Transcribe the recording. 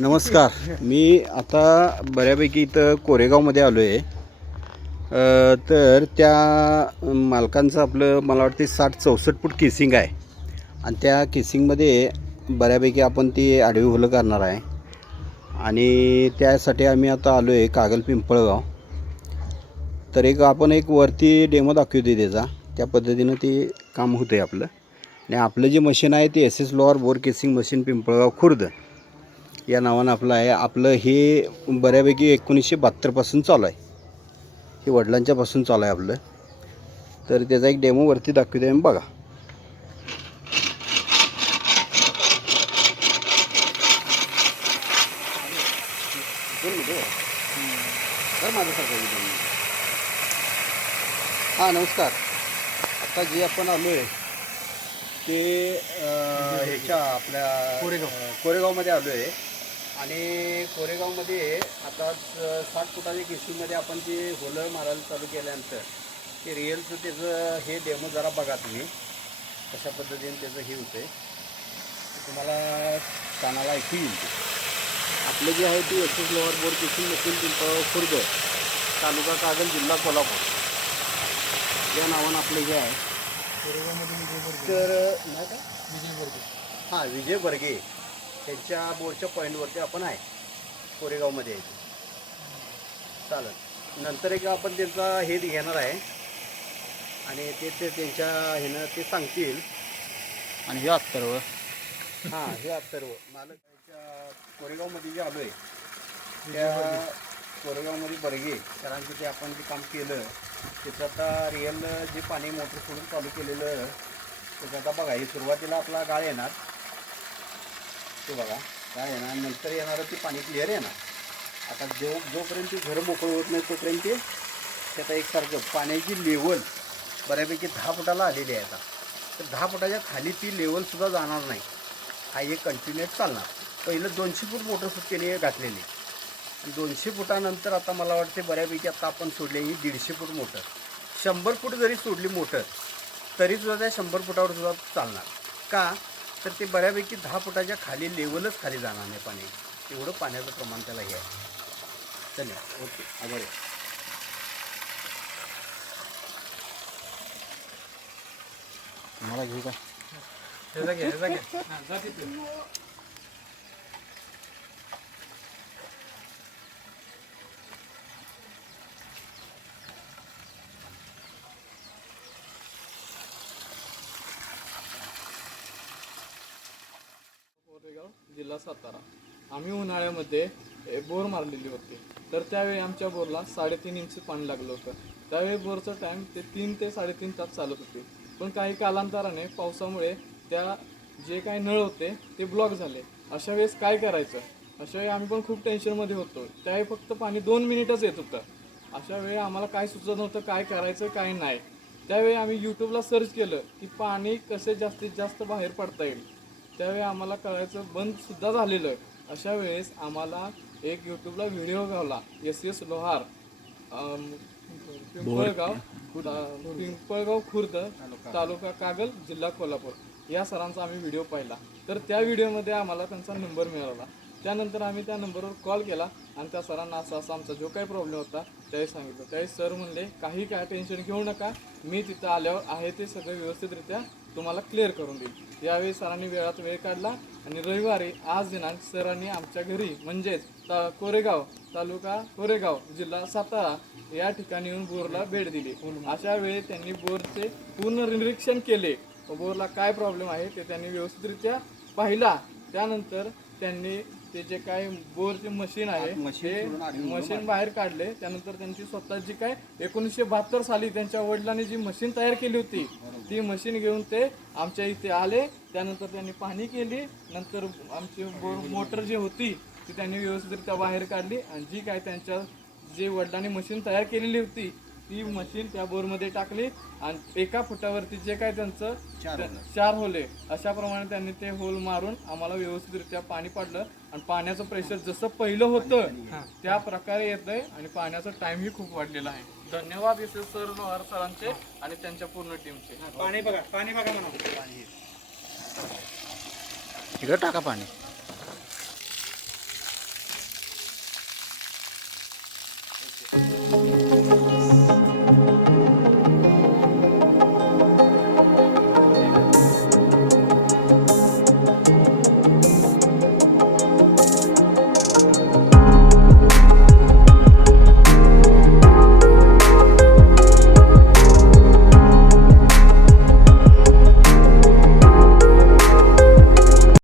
नमस्कार. मी आता बऱ्यापैकी इथं कोरेगावमध्ये आलो आहे तर त्या मालकांचं आपलं मला वाटते साठ चौसष्ट फूट केसिंग आहे. आणि त्या केसिंगमध्ये बऱ्यापैकी आपण ती आडवी हुलं करणार आहे. आणि त्यासाठी आम्ही आता आलो आहे कागल पिंपळगाव. तर एक आपण एक वरती डेमो दाखवते त्याचा. त्या पद्धतीनं ते काम होतं आहे आपलं. आणि आपलं जे मशीन आहे ते S S Lohar bore casing machine Pimpalgaon Khurd. या नावानं आपलं आहे. आपलं हे बऱ्यापैकी एकोणीसशे बहात्तरपासून चालू आहे. हे वडिलांच्यापासून चालू आहे आपलं. तर त्याचा एक डेमो वरती दाखवते आम्ही. बघा. हां नमस्कार. आता जे आपण आलो आहे ते ह्याच्या आपल्या कोरेगाव. कोरेगावमध्ये आलो आहे आणि कोरेगावमध्ये आता साठ फुटाच्या केसिंगमध्ये आपण ते होलं मारायला चालू केल्यानंतर ते रिअलचं त्याचं हे डेमो जरा बघा तुम्ही. कशा पद्धतीने त्याचं हे होतं तुम्हाला कानाला ऐकू येईल ते. आपलं जे आहे ते S S Lohar bore casing machine Pimpal Khurd taluka Kagal जिल्हा कोल्हापूर. या नावानं आपलं हे आहे. कोरेगावमध्ये विजय बर्गे तर नाही का विजय बर्गे हां विजय बर्गे त्यांच्या बोरच्या पॉईंटवरती आपण आहे. कोरेगावमध्ये आहे ते. चालेल. नंतर एक आपण त्यांचा हे घेणार आहे. आणि ते ते त्यांच्या ह्यानं ते सांगतील. आणि हे अत्तरव हां हे मालक त्यांच्या कोरेगावमध्ये जे आलो आहे त्या कोरेगावमध्ये बर्गे सरांचं ते आपण जे काम केलं त्याचं आता रिअल जे पाणी मोटर सोडून चालू केलेलं त्याचं आता बघा हे सुरुवातीला आपला गाळ येणार. ते बघा. काय येणार नंतर येणारं ते पाणी क्लिअर येणार आता जो जोपर्यंत ते घरं मोकळं होत नाही तोपर्यंत ते त्याचा एकसारखं पाण्याची लेवल बऱ्यापैकी दहा फुटाला आलेली आहे आता. तर दहा फुटाच्या खाली ती लेवलसुद्धा जाणार नाही. हा एक कंटिन्युएट चालणार. पहिलं दोनशे फूट मोटर सुट त्याने घातलेली. आणि दोनशे फुटानंतर आता मला वाटते बऱ्यापैकी आता आपण सोडले ही दीडशे फूट मोटर. शंभर फूट जरी सोडली मोटर तरीसुद्धा त्या शंभर फुटावर सुद्धा चालणार. का? तर ते बऱ्यापैकी दहा फुटाच्या खाली लेवलच खाली जाणार नाही पाणी. एवढं पाण्याचं प्रमाण त्याला हे आहे. चला ओके आभार मला घेऊ का ह्याचा घ्या ह्याचा घ्या हा, जा तिथे. कोरेगाव जिल्हा सातारा. आम्ही उन्हाळ्यामध्ये बोर मारलेली होती. तर त्यावेळी आमच्या बोरला साडेतीन इंच पाणी लागलं होतं. त्यावेळी बोरचं टाईम ते तीन ते साडेतीन तास चालत होते. पण काही कालांतराने पावसामुळे त्या जे काही नळ होते ते ब्लॉक झाले. अशा वेळेस काय करायचं? अशा वेळी आम्ही पण खूप टेन्शनमध्ये होतो. त्यावेळी फक्त पाणी दोन मिनिटच येत होतं. अशा वेळी आम्हाला काय सुचत नव्हतं काय करायचं काय नाही. त्यावेळी आम्ही यूट्यूबला सर्च केलं की पाणी कसे जास्तीत जास्त बाहेर पडता येईल. त्यावेळी आम्हाला कळायचं बंद सुद्धा झालेलं. अशा वेळेस आम्हाला एक यूट्यूबला व्हिडिओ गावला एस एस लोहार. पिंपळगाव पिंपळगाव खुर्द तालुका कागल जिल्हा कोल्हापूर. या सरांचा आम्ही व्हिडिओ पाहिला. तर त्या व्हिडिओमध्ये आम्हाला त्यांचा नंबर मिळाला. त्यानंतर आम्ही त्या नंबरवर कॉल केला आणि त्या सरांना असा असा आमचा जो काही प्रॉब्लेम होता त्यावेळी सांगितलं. त्यावेळी सर म्हणले काही काय टेन्शन घेऊ नका. मी तिथं आल्यावर आहे ते सगळं व्यवस्थितरित्या तुम्हाला क्लिअर करून देईल. यावेळी सरांनी वेळात वेळ काढला आणि रविवारी आज दिनांक सरांनी आमच्या घरी म्हणजेच ता कोरेगाव तालुका कोरेगाव जिल्हा सातारा या ठिकाणी येऊन बोरला भेट दिली. अशा वेळी त्यांनी बोरचे पूर्ण निरीक्षण केले. व बोरला काय प्रॉब्लेम आहे ते त्यांनी व्यवस्थितरित्या पाहिला. त्यानंतर त्यांनी ते जे काय बोरचे मशीन आहे मशीन ते सोडून मशीन बाहेर काढले. त्यानंतर त्यांची स्वतःची काय एकोणीसशे बहात्तर साली त्यांच्या वडिलांनी जी मशीन तयार केली होती ती मशीन घेऊन ते आमच्या इथे आले. त्यानंतर त्यांनी पाहणी केली. नंतर आमची बोर मोटर जी होती ती त्यांनी व्यवस्थितरित्या बाहेर काढली आणि जी काय त्यांच्या जे वडिलांनी मशीन तयार केलेली होती ती मशीन त्या बोरमध्ये टाकली आणि एका फुटावरती जे काय त्यांचं चार त्या- चार होले अशा प्रमाणे त्यांनी ते होल मारून आम्हाला व्यवस्थितरित्या पाणी पाडलं. आणि पाण्याचं प्रेशर जसं पहिलं होतं त्या प्रकारे येतंय आणि पाण्याचा टाइमही खूप वाढलेला आहे. धन्यवाद इथे सर लोहार सरांचे आणि त्यांच्या पूर्ण टीमचे पाणी बघा पाणी बघा म्हणा इकडं टाका पाणी.